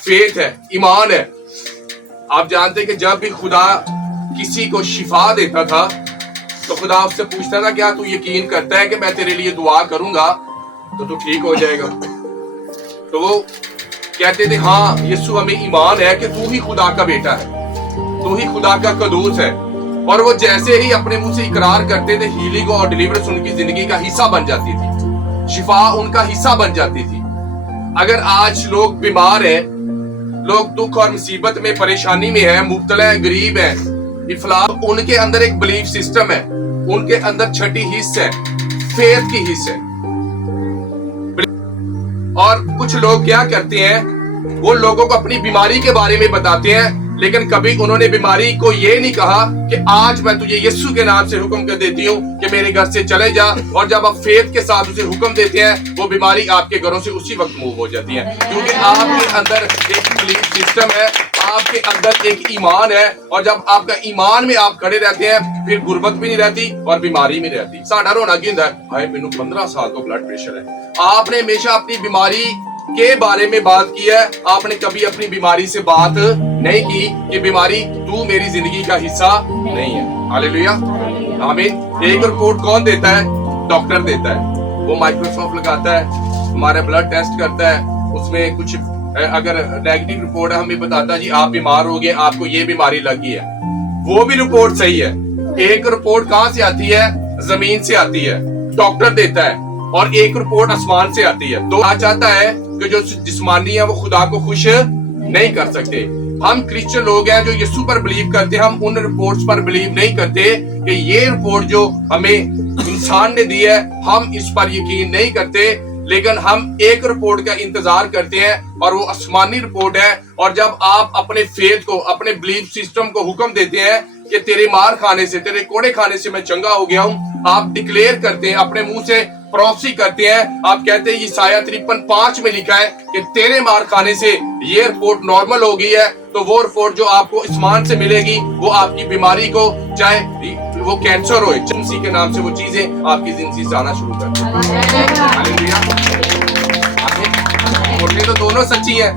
Faith है, ईमान है। आप जानते हैं कि जब भी खुदा किसी को शिफा देता था तो खुदा उससे पूछता था क्या तू यकीन करता है कि मैं तेरे लिए दुआ करूंगा तो तू ठीक हो जाएगा। तो वो कहते थे हाँ यीशु हमें ईमान है कि तू ही खुदा का बेटा है, तू ही खुदा का कदूस है। और वो जैसे ही अपने मुंह से इकरार करते थे हीलिंग और डिलीवरेंस उनकी जिंदगी का हिस्सा बन जाती थी, शिफा उनका हिस्सा बन जाती थी। अगर आज लोग बीमार हैं, लोग दुख और मुसीबत में परेशानी में है, मुब्तला है, गरीब है, इफलास, उनके अंदर एक बिलीफ सिस्टम है, उनके अंदर छठी हिस्स है, फेथ की हिस्स है। और कुछ लोग क्या करते हैं, वो लोगों को अपनी बीमारी के बारे में बताते हैं, लेकिन कभी उन्होंने बीमारी को ये नहीं कहा कि आज मैं तुझे यीशु के नाम से हुक्म कर देती हूँ कि मेरे घर से चले जा। और जब आप फेथ के साथ उसे हुक्म देते हैं वो बीमारी आपके घरों से उसी वक्त मूव हो जाती है, क्योंकि आपके अंदर एक बिलीफ सिस्टम है, आपके अंदर एक ईमान है। और जब आपका ईमान में आप खड़े रहते हैं फिर गुर्बत भी नहीं रहती और बीमारी भी नहीं रहती। साडा रोना गिंदा है भाई मैनू 15 साल तो ब्लड प्रेशर है। आपने हमेशा अपनी बीमारी के बारे में बात की है, आपने कभी अपनी बीमारी से बात नहीं की कि बीमारी तू मेरी जिंदगी का हिस्सा नहीं है। हालेलुया, आमीन। एक रिपोर्ट कौन देता है? डॉक्टर देता है। वो माइक्रोस्कोप लगाता है, हमारा ब्लड टेस्ट करता है, उसमें कुछ अगर नेगेटिव रिपोर्ट है हमें बताता है जी आप बीमार हो गए, आपको ये बीमारी लगी है। वो भी रिपोर्ट सही है। एक रिपोर्ट कहां से आती है? जमीन से आती है, डॉक्टर देता है। और एक रिपोर्ट आसमान से आती है। तो आ चाहता है कि जो जिस्मानी है वो खुदा को खुश नहीं कर सकते। हम क्रिश्चियन लोग हैं जो यीशु पर बिलीव करते हैं, हम उन रिपोर्ट्स पर बिलीव नहीं करते कि ये रिपोर्ट जो हमें इंसान ने दी है हम इस पर यकीन नहीं करते, लेकिन हम एक रिपोर्ट का इंतजार करते हैं और वो आसमानी रिपोर्ट है। और जब आप अपने फेथ को, अपने बिलीफ सिस्टम को हुक्म देते हैं कि तेरे मार खाने से, तेरे कोड़े खाने से मैं चंगा हो गया हूं, आप डिक्लेयर करते हैं, अपने मुंह से प्रोफेसी करते हैं। आप कहते हैं यशायाह 53:5 में लिखा है कि तेरे मार खाने से ये रिपोर्ट नॉर्मल हो गई है। तो वो रिपोर्ट जो आपको आसमान से मिलेगी वो आपकी बीमारी को, चाहे वो कैंसर हो, जिंसी के नाम से वो चीजें आपकी जिंदगी से आना शुरू कर देती। तो दोनों सच्ची है।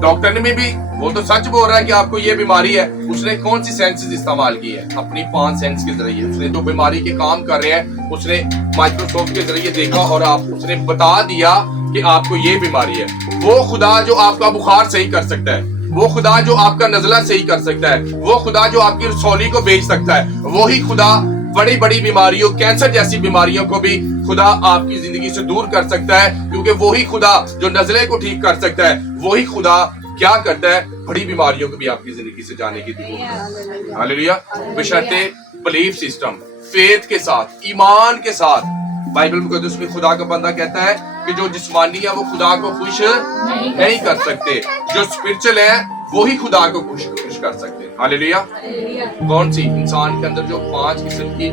डॉक्टर ने भी वो तो सच बोल रहा है कि आपको ये बीमारी है। उसने कौन सी सेंसेस इस्तेमाल की है? अपनी 5 सेंस के जरिए उसने तो बीमारी के काम कर रहे हैं, उसने माइक्रोस्कोप के जरिए देखा और उसने बता दिया कि आपको ये बीमारी है। वो खुदा जो आपका बुखार सही कर सकता है, वो खुदा जो आपका नजला सही कर सकता है, वो खुदा जो आपकी रसौली को बेच सकता है, वही खुदा बड़ी बड़ी बीमारियों, कैंसर जैसी बीमारियों को भी खुदा आपकी जिंदगी से दूर कर सकता है। क्योंकि वही खुदा जो नजले को ठीक कर सकता है, वही खुदा क्या करता है, बड़ी बीमारियों को भी आपकी जिंदगी से जाने की दुआ। हालेलुया, बशर्ते बिलीफ सिस्टम, फेथ के साथ, ईमान के साथ। बाइबल मुकद्दस में खुदा का बंदा कहता है कि जो जिस्मानी है वो खुदा को खुश नहीं कर सकते, जो स्पिरिचुअल है वही खुदा को खुश कर सकते हैं। हालेलुया। कौन सी? इंसान के अंदर जो 5 किस्म की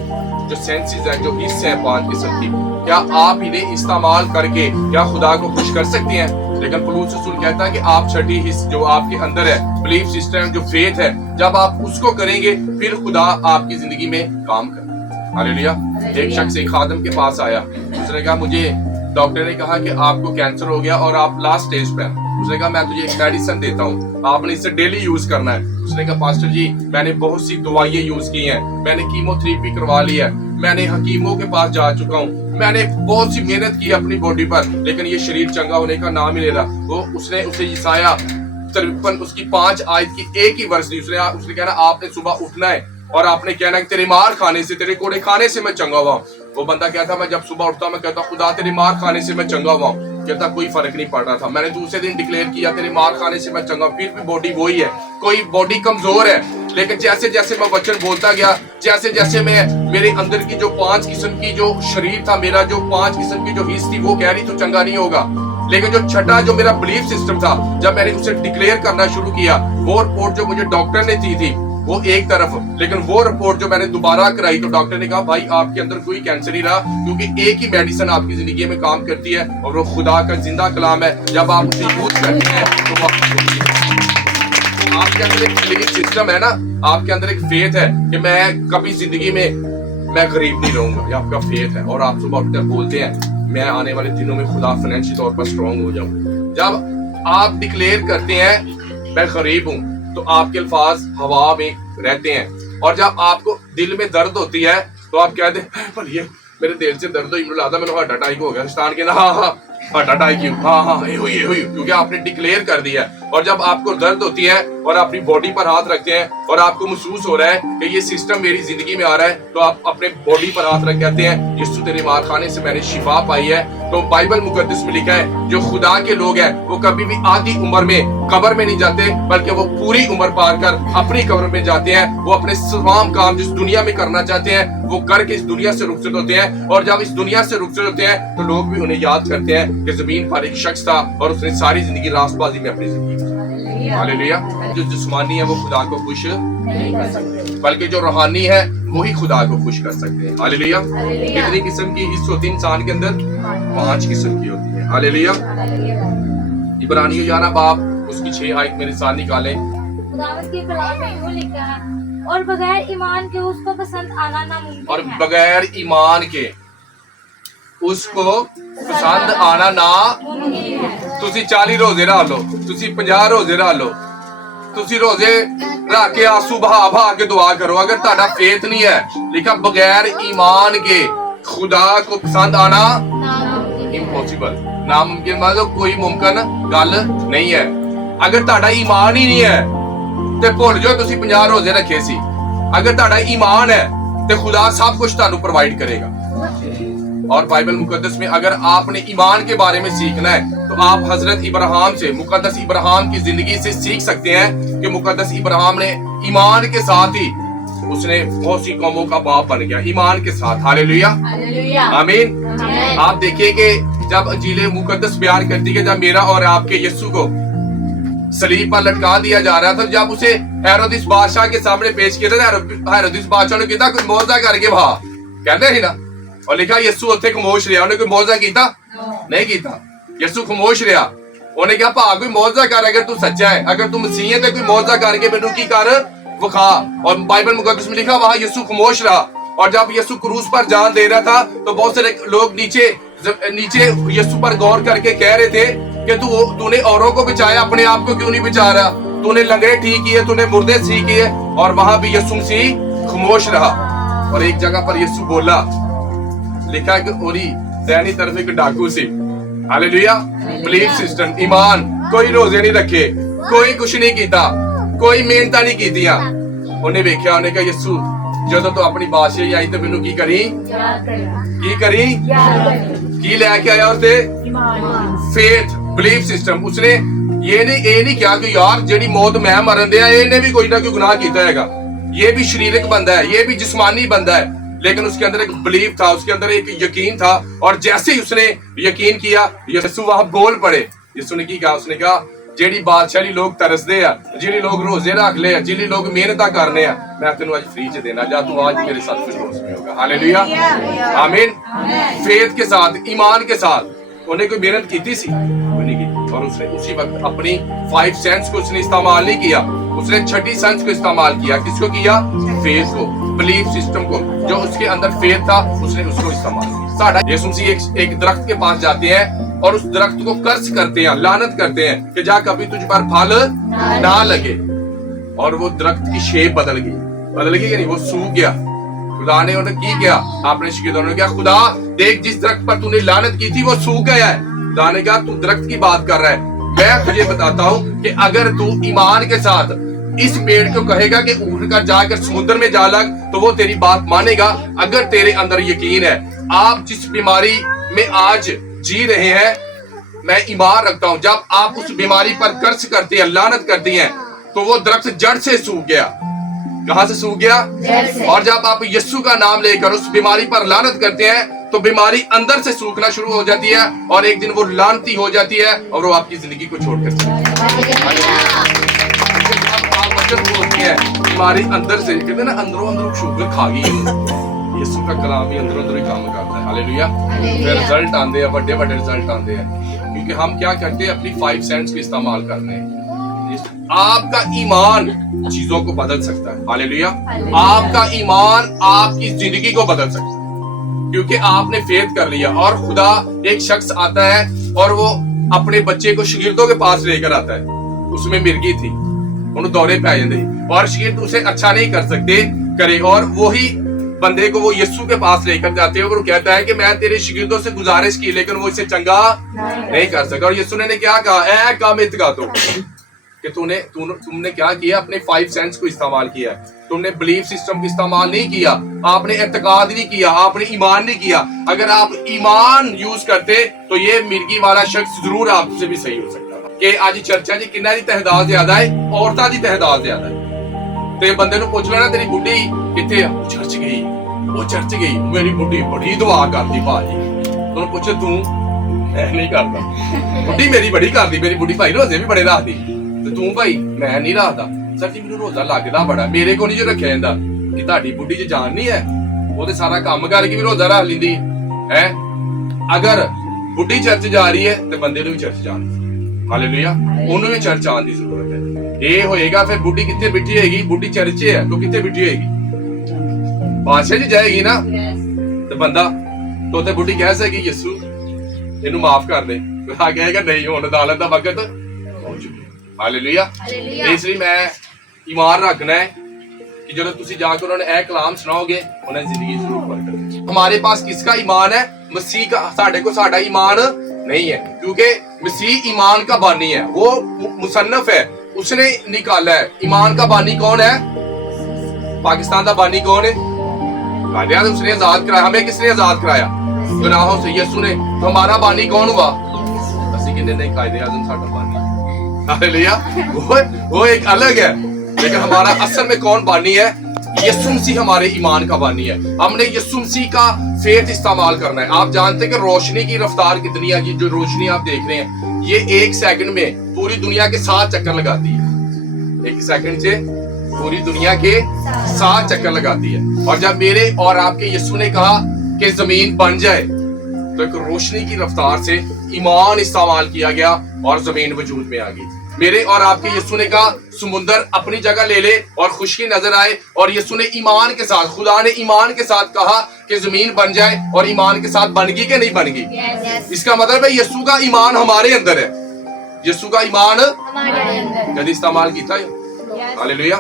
जो सेंसेस है, जो हिस्से हैं 5 किस्म की, क्या आप इन्हें इस्तेमाल करके क्या खुदा को खुश कर सकते हैं? लेकिन पौलुस रसूल कहता है कि आप छठी हिस्स जो आपके अंदर है, बिलीफ सिस्टम जो फेथ है, जब आप उसको करेंगे फिर खुदा आपकी जिंदगी में काम करेगा। हालेलुया। एक शख्स एक खादम के पास आया, उसने कहा मुझे डॉक्टर ने कहा कि आपको कैंसर हो गया और आप लास्ट स्टेज पे हैं। उसने कहा मैं तुझे एक मेडिसिन देता हूँ, आपने इसे डेली यूज करना है। उसने कहा पास्टर जी मैंने बहुत सी दवाइयाँ यूज की हैं, मैंने कीमोथेरेपी करवा ली है, मैंने हकीमों के पास जा चुका हूँ, मैंने बहुत सी मेहनत की अपनी बॉडी पर, लेकिन ये शरीर चंगा होने का नाम ही ले रहा। वो उसने उसे यशायाह 53 उसकी 5 आयत की एक ही वर्ष दी। उसने कहना आपने सुबह उठना है और आपने कहना कि तेरे मार खाने से, तेरे कोड़े खाने से मैं चंगा हुआ। वो बंदा कहता मैं जब सुबह उठता मैं कहता खुदा तेरे मार खाने से मैं चंगा हुआ। कहता कोई फर्क नहीं पड़ रहा था, मैंने दूसरे दिन डिक्लेयर किया तेरे मार खाने से मैं चंगा, फिर भी बॉडी वही है, कोई बॉडी कमजोर है। लेकिन जैसे जैसे मैं वचन बोलता गया, जैसे जैसे मैं मेरे अंदर की जो 5 किस्म की जो शरीर था, मेरा जो 5 किस्म की जो हिस्स थी, वो कह रही तो चंगा नहीं होगा। लेकिन जो छठा जो मेरा बिलीफ सिस्टम था, जब मैंने उसे डिक्लेयर करना शुरू किया, वो रिपोर्ट जो मुझे डॉक्टर ने दी थी वो एक तरफ, लेकिन वो रिपोर्ट जो मैंने दोबारा कराई तो डॉक्टर ने कहा भाई आपके अंदर कोई कैंसर नहीं रहा, क्योंकि एक ही मेडिसिन आपकी जिंदगी में काम करती है और वो खुदा का जिंदा कलाम है। जब आप उसे यूज करते हैं तो आपके अंदर एक बिलीफ सिस्टम है ना, आपके अंदर एक फेथ है कि मैं कभी जिंदगी में मैं गरीब नहीं रहूंगा, ये आपका फेथ है। और आप सुबह उठकर बोलते हैं मैं आने वाले दिनों में खुदा फाइनेंशियल तौर पर स्ट्रांग हो जाऊं। जब آپ ڈکلیئر کرتے ہیں میں غریب ہوں تو آپ کے الفاظ ہوا میں رہتے ہیں، اور جب آپ کو دل میں درد ہوتی ہے تو آپ کہتے ہیں بھلیے میرے دل سے درد ہوئی مجھے لگتا میں ہارٹ اٹیک ہو گیا، رشتان کے نا ہاں ہارٹ اٹیک کیوں، ہاں یہ ہوئی کیونکہ آپ نے ڈکلیئر کر دیا ہے۔ اور جب آپ کو درد ہوتی ہے اور اپنی باڈی پر ہاتھ رکھتے ہیں اور آپ کو محسوس ہو رہا ہے کہ یہ سسٹم میری زندگی میں آ رہا ہے تو آپ اپنے باڈی پر ہاتھ رکھ کہتے ہیں یسوع تیرے مار خانے سے میں نے شفا پائی ہے۔ تو بائبل مقدس میں لکھا ہے جو خدا کے لوگ ہیں وہ کبھی بھی آدھی عمر میں قبر میں نہیں جاتے بلکہ وہ پوری عمر پار کر اپنی قبر میں جاتے ہیں، وہ اپنے تمام کام جس دنیا میں کرنا چاہتے ہیں وہ کر کے اس دنیا سے رخصت ہوتے ہیں، اور جب اس دنیا سے رخصت ہوتے ہیں تو لوگ بھی انہیں یاد کرتے ہیں کہ زمین پر ایک شخص تھا اور اس نے ساری زندگی راست بازی میں اپنی زندگی گزاری۔ ہاللیلویا۔ جو جسمانی ہے وہ خدا کو خوش نہیں کر سکتے بلکہ جو روحانی ہے وہی خدا کو خوش کر سکتے ہیں۔ ہاللیلویا۔ کتنی قسم کی حص ہوتی ہے انسان کے اندر؟ 5 قسم کی ہوتی ہے۔ ہاللیلویا۔ عبرانیوں 11 باب اس کی 6 آیت میرے ساتھ نکالیں۔ خداوند کے کلام میں یوں لکھا ہے اور بغیر ایمان کے اس کو پسند آنا ناممکن ہے۔ اور بغیر ایمان کے اس کو پسند آنا ناممکن ہے۔ تسی 40 روزے رہ لو، تسی 50 روزے رہ لو، تسی روزے رہ کے آنسو بہا کے دعا کرو، اگر تہاڈا فیتھ نہیں ہے، لکھا بغیر ایمان کے خدا کو پسند آنا امپوسیبل، ناممکن، مطلب کوئی ممکن گل نہیں ہے۔ اگر تہاڈا ایمان ہی نہیں ہے تے بھول جاؤ تسی 50 روزے رکھے سی، اگر تہاڈا ایمان ہے تے خدا سب کچھ تانوں پرووائڈ کرے گا۔ اور بائبل مقدس میں اگر آپ نے ایمان کے بارے میں سیکھنا ہے تو آپ حضرت ابراہیم سے، مقدس ابراہیم کی زندگی سے سیکھ سکتے ہیں کہ مقدس ابراہیم نے ایمان کے ساتھ ہی اس نے بہت سی قوموں کا باپ بن گیا، ایمان کے ساتھ۔ ہاللیلویا، آمین۔ آپ دیکھیں کہ جب انجیل مقدس بیان کرتی ہے جب میرا اور آپ کے یسوع کو صلیب پر لٹکا دیا جا رہا تھا، جب اسے ہیرودس بادشاہ کے سامنے پیش کیا تھا، ہیرودس بادشاہ نے کہا کوئی معجزہ کر کے بھا، کہتے ہیں نا، اور لکھا یسوع اتنے خاموش رہا، انہیں کوئی معجزہ کیتا نہیں کیتا، یسوع خاموش رہا۔ انہیں کہا بھا کوئی معجزہ کر، اگر تو سچا ہے، اگر تو مسیح ہے تو کوئی معجزہ کر کے مینوں کی کر وکھا۔ اور بائبل مقدس میں لکھا وہاں یسوع خاموش رہا، اور جب یسوع کروس پر جان دے رہا تھا تو بہت سارے لوگ نیچے یسوع پر غور کر کے کہہ رہے تھے کہ تو نے اوروں کو بچایا، اپنے آپ کو کیوں نہیں بچا رہا، تو نے لنگڑے ٹھیک کیے، تو نے مردے ٹھیک کیے، اور وہاں بھی یسوع مسیح خاموش رہا۔ اور ایک جگہ پر یسوع بولا، لکھا کہ اوری دہنی طرف ایک ڈاکو سی، ہاللیلویا، بلیف سسٹم، ایمان، کوئی روزے نہیں رکھے، کوئی کچھ نہیں کیتا، کوئی محنت نہیں کیتیاں، انہیں ویکھیا، انہیں کہا یسوع جدوں تو اپنی بادشاہی آئی تو مینوں کی کری کی لے کے آیا، اور تے فیتھ، بلیف سسٹم۔ اس نے یہ نہیں کہا کہ یار جیڑی موت میں مرن دیا یہ نے بھی کوئی نہ کوئی گناہ کیتا ہے گا، یہ بھی شریرک بندہ ہے، یہ بھی جسمانی بندہ ہے، لیکن اس کے اندر ایک بلیف تھا، اس کے اندر ایک یقین تھا، اور جیسے ہی اس نے یقین کیا یسوع وہاں بول پڑے۔ یسوع نے کی کہا، اس نے کہا جیڑی بادشاہی لوگ ترسدے ہیں، جیڑی لوگ روزے رکھ لے ہیں، جیڑی لوگ محنتاں کرنے ہیں، میں تینوں آج فری چ دینا، جا تو آج میرے ساتھ فردوس میں ہوگا۔ ہاللیلویا، آمین۔ فیتھ کے ساتھ، ایمان کے ساتھ، انہیں کوئی محنت کیتی سی کوئی نہیں کی، اور اس نے اسی وقت اپنی 5 سینس کو اس نے استعمال نہیں کیا، اس نے 6 سینس کو استعمال کیا۔ کس کو کیا؟ فیتھ کو، بلیف سسٹم کو، جو اس کے اندر فیتھ تھا اس نے اس کو استعمال کیا۔ ساڈا یسوع مسیح ایک درخت کے پاس جاتے ہیں اور اس درخت کو کرس کرتے ہیں، لعنت کرتے ہیں کہ جا کبھی تجھ پر پھل نہ لگے، اور وہ درخت کی شیپ بدل گئی کہ نہیں، وہ سوکھ گیا۔ خدا نے انہیں کی کیا، آپ نے شاگردوں نے کہا خدا دیکھ جس درخت پر تو نے لعنت کی تھی وہ سوکھ گیا ہے۔ خدا نے کہا تو درخت کی بات کر رہا ہے، میں تجھے بتاتا ہوں کہ اگر تو ایمان کے ساتھ اس پیڑ کو کہے گا کہ اٹھ کر جا کر سمندر میں جا لگ تو وہ تیری بات مانے گا، اگر تیرے اندر یقین ہے۔ آپ جس بیماری میں آج جی رہے ہیں، میں ایمان رکھتا ہوں جب آپ اس بیماری پر قرض کرتے ہیں، لعنت کرتی ہیں، تو وہ درخت جڑ سے سوکھ گیا۔ کہاں سے سوکھ گیا؟ اور جب آپ یسوع کا نام لے کر اس بیماری پر لعنت کرتے ہیں تو بیماری اندر سے سوکھنا شروع ہو جاتی ہے، اور ایک دن وہ لعنتی ہو جاتی ہے اور وہ آپ کی زندگی کو چھوڑ کر چلی جاتی ہے۔ بیماری اندر سے، کہتے ہیں نا اندروں اندروں شوگر کھا گئی، یسوع کا کلام ہی اندروں اندر ہی کام کرتا ہے۔ ہاللیلویا۔ پھر رزلٹ آندے ہیں، بڑے بڑے رزلٹ آندے ہیں، کیونکہ ہم کیا کرتے ہیں، اپنی 5 سینس کو استعمال کرنے ہیں۔ آپ کا ایمان چیزوں کو بدل سکتا ہے۔ ہاللیلویا۔ آپ کا ایمان آپ کی زندگی کو بدل سکتا ہے، کیونکہ آپ نے فیتھ کر لیا۔ اور خدا ایک شخص آتا ہے اور وہ अपने बच्चे को शागिर्दों के पास लेकर आता है, उसमें मिर्गी थी, उन्होंने दौरे पे आ जाते और शागिर्द उसे अच्छा नहीं कर सकते करे, और वही बंदे को वो यीशु के पास लेकर जाते हैं और वो कहता है कि मैं तेरे शागिर्दों से गुजारिश की लेकिन वो इसे चंगा नहीं कर सका। और यीशु ने क्या कहा, ऐ कामित का तो कि तुमने क्या किया, अपने 5 सेंस को इस्तेमाल किया, तुमने बिलीफ सिस्टम का इस्तेमाल नहीं किया, आपने एतकाद नहीं किया, आपने ईमान नहीं किया। अगर आप ईमान यूज करते तो ये मिर्गी वाला शख्स जरूर आपसे भी सही हो सकता था। कि आज चर्चा जी किन्ना दी तहदाद ज्यादा है, औरतां दी तहदाद ज्यादा है। ते बंदे नूं पुछ लेना तेरी बुढ़ी किथे आ, चर्च गई, वो चर्च गई, मेरी बुढ़ी बड़ी दुआ करदी भाजी। तू पूछे तू, मैं नहीं करदा, बुढ़ी मेरी बड़ी करदी, मेरी बुढ़ी भाई रोजे भी बड़े रखदी, ते तू भाई मैं नहीं रखदा। सर जी मैनूं रोजा लगदा बड़ा, मेरे को नहीं जो रखिया जांदा कि ਤੁਹਾਡੀ बुढ़ी च जान नहीं है, वो ते सारा काम करके भी रोजा रख लैंदी है। अगर बुढ़ी चर्च जा रही है ते बंदे नूं भी चर्च जान, हालेलुया, ओनू भी चर्च आने की जरूरत है। ये होएगा फिर बुढ़ी कितने बैठी होगी, बुढ़ी चर्च है तो कितने बैठी होगी, बादशाह जी जाएगी ना, तो बंदा तो ते बुढ़ी कह सकेगी यीशु इन्हू माफ कर दे, आ कहेगा नहीं हुण अदालत दा वक्त हो चुका। हालेलुया। इसलिए मैं ईमान रखना है कि जब तुसी जाकर उन्होंने ए कलाम सुनाओगे उन्हें जिंदगी जरूर बरकत। हमारे पास किसका ईमान है, मसीह का। साडे को साडा ईमान नहीं है, क्योंकि मसीह ईमान का बानी है, वो मुसन्नफ है, उसने निकाला है। ईमान का बानी कौन है, पाकिस्तान का बानी कौन है, कादिया ने उसने आजाद कराया। हमें किसने आजाद कराया, गुनाहों से, यीशु ने। तो हमारा बानी कौन हुआ, असि कहते नहीं कायदे आज़म साडा बानी, हालेलुया, वो एक अलग है, लेकिन हमारा असल में कौन बानी है, यीशु मसीह हमारे ईमान का बानी है। हमने यीशु मसीह का फेथ इस्तेमाल करना है। आप जानते हैं कि रोशनी की रफ्तार कितनी है, जो रोशनी आप देख रहे हैं ये 1 सेकंड में पूरी दुनिया के 7 चक्कर लगाती है, 1 सेकंड से पूरी दुनिया के 7 चक्कर लगाती है। और जब मेरे और आपके यीशु ने कहा कि जमीन बन जाए, तो एक रोशनी की रफ्तार से ईमान इस्तेमाल किया गया और जमीन वजूद में आ गई। मेरे और आपके यीशु ने कहा समुंदर अपनी जगह ले ले और खुशकी नजर आए, और यीशु ने ईमान के साथ, खुदा ने ईमान के साथ कहा कि जमीन बन जाए, और ईमान के साथ बन गई कि नहीं बन गई। इसका मतलब है यीशु का ईमान हमारे अंदर है, यीशु का ईमान कभी इस्तेमाल किया है, हालेलुया।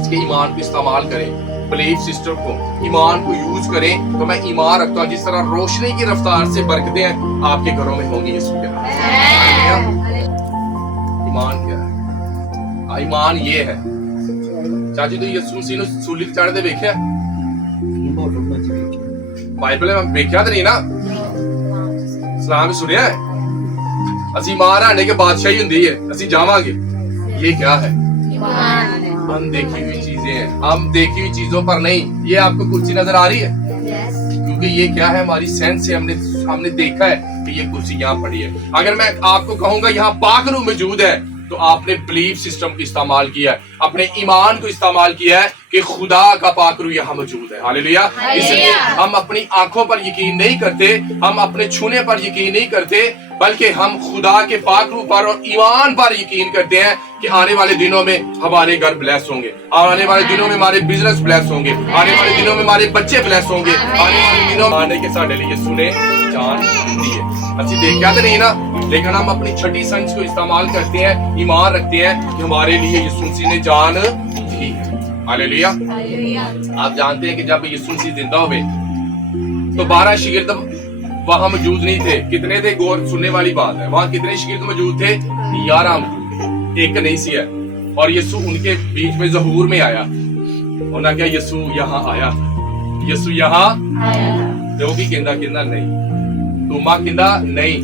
इसके ईमान को इस्तेमाल करें, बिलीफ सिस्टम को, ईमान को यूज करें। तो मैं ईमान रखता हूँ जिस तरह रोशनी की रफ्तार से बरकतें आपके घरों में होंगी यीशु के नाम। ईमान क्या है, ईमान ये है। चाची तो यीशु मसीह ने सूली ते चढ़दे वेख्या, बाइबल में वेख्या तो नहीं ना, सलाम भी सुनिया है। असी ईमान आने के बादशाही हुंदी है, असी जावांगे। ये क्या है, हम देखी हुई चीजें हैं, हम देखी हुई चीजों पर नहीं। ये आपको कुर्सी नजर आ रही है, क्योंकि ये क्या है, हमारी सेंस से हमने देखा है कि ये कुर्सी यहाँ पड़ी है। अगर मैं आपको कहूंगा यहाँ पाक रूह मौजूद है, तो आपने बिलीफ सिस्टम को इस्तेमाल किया है, अपने ईमान को इस्तेमाल किया है कि खुदा का पाक रूह यहाँ मौजूद है, हालेलुया। इसलिए हम अपनी आंखों पर यकीन नहीं करते, हम अपने छूने पर यकीन नहीं करते, बल्कि हम खुदा के पाक रूह पर और ईमान पर यकीन करते हैं कि आने वाले दिनों में हमारे घर ब्लेस होंगे, आने वाले दिनों में हमारे बिजनेस ब्लेस होंगे, आने वाले दिनों में हमारे बच्चे ब्लेस होंगे, आने वाले दिनों में आने के साडे लिए सुने जान दी है। अच्छी देखा तो नहीं ना, लेकिन हम अपनी छठी सेंस को इस्तेमाल करते हैं, ईमान रखते हैं कि हमारे लिए यीशु मसीह ने जान दी है, हालेलुया। आप जानते हैं कि जब यीशु मसीह जिंदा हुए तो 12 शागिर्द वहां मौजूद नहीं थे। कितने थे, गौर सुनने वाली बात है। वहां कितने शागिर्द मौजूद थे, 11 मौजूद, एक नहीं सी है। और यीशु उनके बीच में ज़हूर में आया, उन्होंने क्या, यीशु यहाँ आया, यीशु यहाँ आया। तो भी कहना नहीं, तुमा कहना नहीं,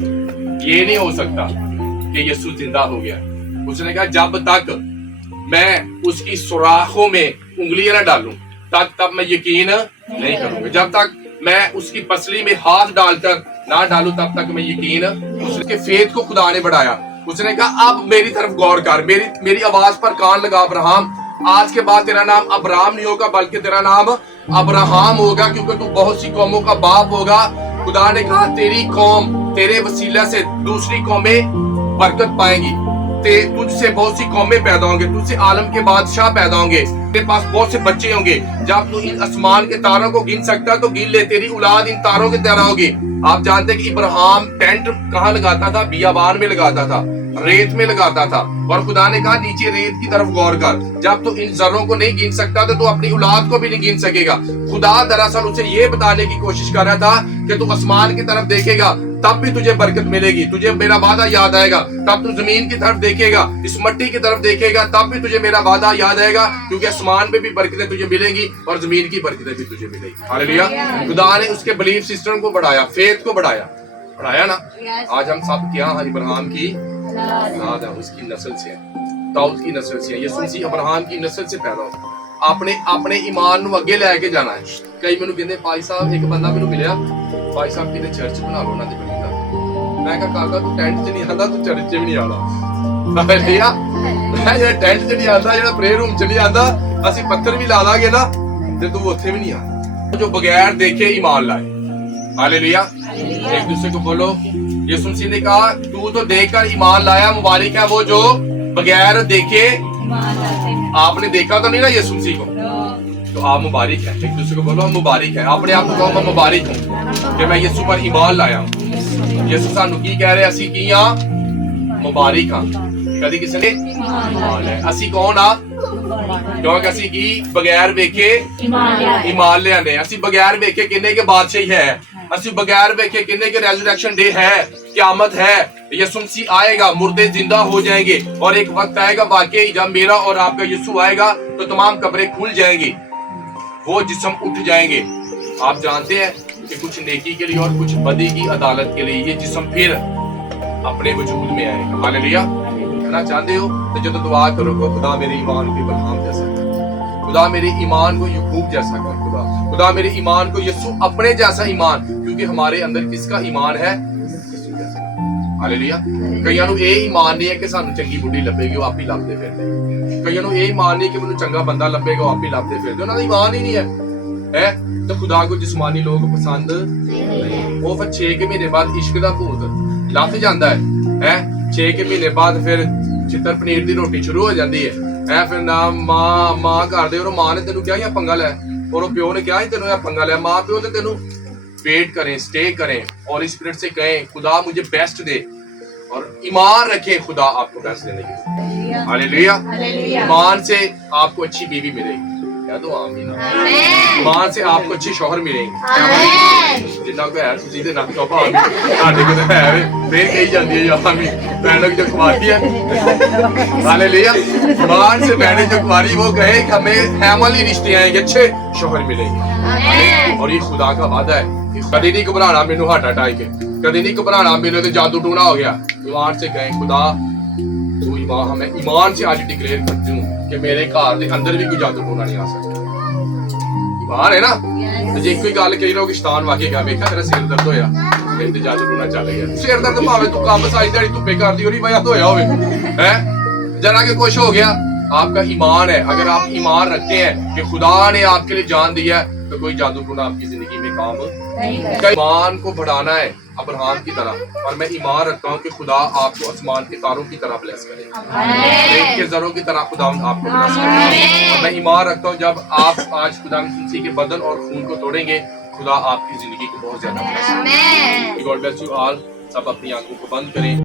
ये नहीं हो सकता कि यीशु जिंदा हो गया। उसने कहा जब तक मैं उसकी सुराखों में उंगलियां ना डालूं तब मैं यकीन नहीं करूंगा, जब तक मैं उसकी पसली में हाथ डालकर ना डालूं तब तक मैं यकीन। उसके फेथ को खुदा ने बढ़ाया। उसने कहा अब मेरी तरफ गौर कर, मेरी आवाज पर कान लगा अब्राहम, आज के बाद तेरा नाम अब्राहम नहीं होगा बल्कि तेरा नाम अब्राहम होगा, क्योंकि तू बहुत सी कौमों का बाप होगा। खुदा ने कहा तेरी कौम, तेरे वसीला से दूसरी कौमें बरकत पाएंगी, तुझसे बहुत सी कौमें पैदा होंगे, तुझसे आलम के बादशाह पैदा होंगे, तेरे पास बहुत से बच्चे होंगे। जब तू इन आसमान के तारों को गिन सकता तो गिन ले, तेरी औलाद इन तारों की तरह होगी। आप जानते हैं कि इब्राहिम टेंट कहाँ लगाता था? बियाबान में लगाता था, रेत में लगाता था, और खुदा ने कहा नीचे रेत की तरफ गौर कर। जब तू इन जर्रों को नहीं गिन सकता तो तू अपनी औलाद को भी नहीं गिन सकेगा। खुदा दरअसल उसे ये बताने की कोशिश कर रहा था कि तू आसमान की तरफ देखेगा तब भी तुझे बरकत मिलेगी, तुझे मेरा वादा याद आएगा। तब तू जमीन की तरफ देखेगा, इस मट्टी की तरफ देखेगा, तब भी तुझे मेरा वादा याद आएगा, क्योंकि आसमान में भी बरकतें तुझे मिलेंगी और जमीन की बरकतें भी तुझे मिलेगी। हालेलुया। खुदा ने उसके बिलीफ सिस्टम को बढ़ाया, फेथ को बढ़ाया ना। आज हम सब क्या हैं? इब्राहिम की औलाद है, उसकी नस्ल से है, दाऊद की नस्ल से है। यीशु मसीह इब्राहिम की नस्ल से पैदा हो। अपने ईमान ਨੂੰ ਅੱਗੇ ਲੈ ਕੇ ਜਾਣਾ ਹੈ। ਕਈ ਮੈਨੂੰ ਕਹਿੰਦੇ ਭਾਈ ਸਾਹਿਬ, ਇੱਕ ਬੰਦਾ ਮੈਨੂੰ ਮਿਲਿਆ, ਭਾਈ ਸਾਹਿਬ ਕਿਤੇ ਚਰਚ ਬਣਾ ਲਓ ਉਹਨਾਂ ਦੇ ਬੜੀ ਦਾ। ਮੈਂ ਕਿਹਾ ਕਾਕਾ ਤੂੰ ਟੈਂਟ 'ਚ ਨਹੀਂ ਆਂਦਾ, ਤੂੰ ਚਰਚ 'ਚ ਵੀ ਨਹੀਂ ਆਣਾ। ਹਾਲੇਲੂਇਆ। ਮੈਂ ਜਿਹੜਾ ਟੈਂਟ 'ਚ ਨਹੀਂ ਆਂਦਾ, ਜਿਹੜਾ ਪ੍ਰੇਅਰ ਰੂਮ 'ਚ ਨਹੀਂ ਆਂਦਾ, ਅਸੀਂ ਪੱਥਰ ਵੀ ਲਾ ਦਾਂਗੇ ਨਾ ਤੇ ਤੂੰ ਉੱਥੇ ਵੀ ਨਹੀਂ ਆਣਾ। ਜੋ ਬਗੈਰ ਦੇਖੇ ईमान लाए। हालेलुया। एक दूसरे को बोलो, यीशु मसीह ने कहा तू तो देखकर ईमान लाया, मुबारक है वो जो बगैर देखे। आपने देखा तो नहीं ना यीशु मसीह को, तो आप मुबारक है। एक दूसरे को बोलो हम मुबारक है। अपने आप को कहो मैं मुबारक हूँ कि मैं यीशु पर ईमान लाया हूँ। यीशु सानू की कह रहे, असी की हाँ? मुबारक हाँ। कदी किसी ने ईमान है। असी कौन हाँ? क्योंकि असी की बगैर वेखे ईमान ले आने। असी बगैर वेखे किन्ने के बादशाही है, असी बगैर वेखे किन्ने के रेजरेक्शन डे है, क़यामत है। यीशु मसीह आएगा, मुर्दे जिंदा हो जाएंगे, और एक वक्त आएगा वाकई जब मेरा और आपका यीशु आएगा तो तमाम कब्रें खुल जाएंगी, वो जिस्म उठ जाएंगे। आप जानते हैं कि कुछ नेकी के लिए और कुछ बदी की अदालत के लिए ये जिस्म फिर अपने वजूद में आएगा। हालेलुया। करना चाहते हो तो जो दुआ करो कि खुदा मेरे ईमान को इब्राहिम जैसा कर, खुदा मेरे ईमान को यूसुफ जैसा कर, खुदा मेरे ईमान को यीशु अपने जैसा ईमान, क्योंकि हमारे अंदर किसका ईमान है? यीशु जैसा। हालेलुया। कईयां नूं ਇਹ ईमान नहीं है कि ਸਾਨੂੰ ਚੰਗੀ ਬੁੱਢੀ ਲੱਭੇਗੀ, ਉਹ ਆਪ ਹੀ ਲੱਭਦੇ ਫਿਰਦੇ। ਕਈਆਂ ਨੂੰ ਇਹ ईमान नहीं कि ਮੈਨੂੰ ਚੰਗਾ ਬੰਦਾ ਲੱਭੇਗਾ, ਉਹ ਆਪ ਹੀ ਲੱਭਦੇ ਫਿਰਦੇ। ਉਹਨਾਂ ਦਾ ईमान ही नहीं है। तो खुदा को जिस्मानी लोग पसंद नहीं। वो फिर 6 महीने बाद इश्क दा भूत ਲੱਥ ਜਾਂਦਾ है। 6 महीने बाद फिर चित्तर पनीर दी रोटी शुरू हो जाती है। फिर ना मां ਕਰਦੇ, और मां ने तेनू क्या या पंगा ले, और प्यो ने क्या तेनू या पंगा ले। मां प्यो ने तेनू वेट करें, स्टे करें, और स्पिरिट से कहें खुदा मुझे बेस्ट दे, और ईमान रखें खुदा आपको बेस्ट देने की। हालेलुया। ईमान से आपको अच्छी बीवी मिलेगी, कह दो आमीन। ईमान से आपको अच्छे शौहर मिलेंगे। जिन्ना को है तुसी दे नाम चौपा आमीन, ਤੁਹਾਡੇ ਕੋਲ ਹੈ ਵੇ ਫੇਰ ਕਹੀ ਜਾਂਦੀ ਹੈ आमीन। मैंने जो कुमारी है, हालेलुया। ईमान से मैंने जो कुमारी वो कहे कि हमें हैमली रिश्ते आएंगे, अच्छे शौहर मिलेंगे, और ये खुदा का वादा है। कभी नहीं घबराना मैनू हार्ट अटैक के, कभी नहीं घबराना मेरे तो जादू टूना हो गया। ईमान से कहें खुदा तू ईमान, हमें ईमान से आज डिक्लेयर करती हूँ कि मेरे घर के अंदर भी कोई जादू टोना नहीं आ सकता। ईमान है ना। तो जे कोई गल कही रहो कि शैतान वाकई क्या वेखा तेरा सिर दर्द होया, मेरे ते जादू टोना चल गया। सिर दर्द भावे तू काम सारी दिहाड़ी धुप्पे करदी होनी वजह तो होया होवे है, जरा के कुछ हो गया। आपका ईमान है, अगर आप ईमान रखते हैं कि खुदा ने आपके लिए जान दिया है, तो कोई जादू टोना आपकी जिंदगी में काम नहीं। ईमान को बढ़ाना है अब्राहम की तरह, और मैं ईमान रखता हूँ कि खुदा आपको आसमान के तारों की तरह ब्लेस करे, रेत के जरों की तरह खुदा आपको ब्लेस करे। और मैं ईमान रखता हूँ जब आप आज खुदा मसीह के बदन और खून को तोड़ेंगे, खुदा आपकी जिंदगी को बहुत ज्यादा ब्लेस करेगा। God bless you all. सब अपनी आंखों को बंद करें।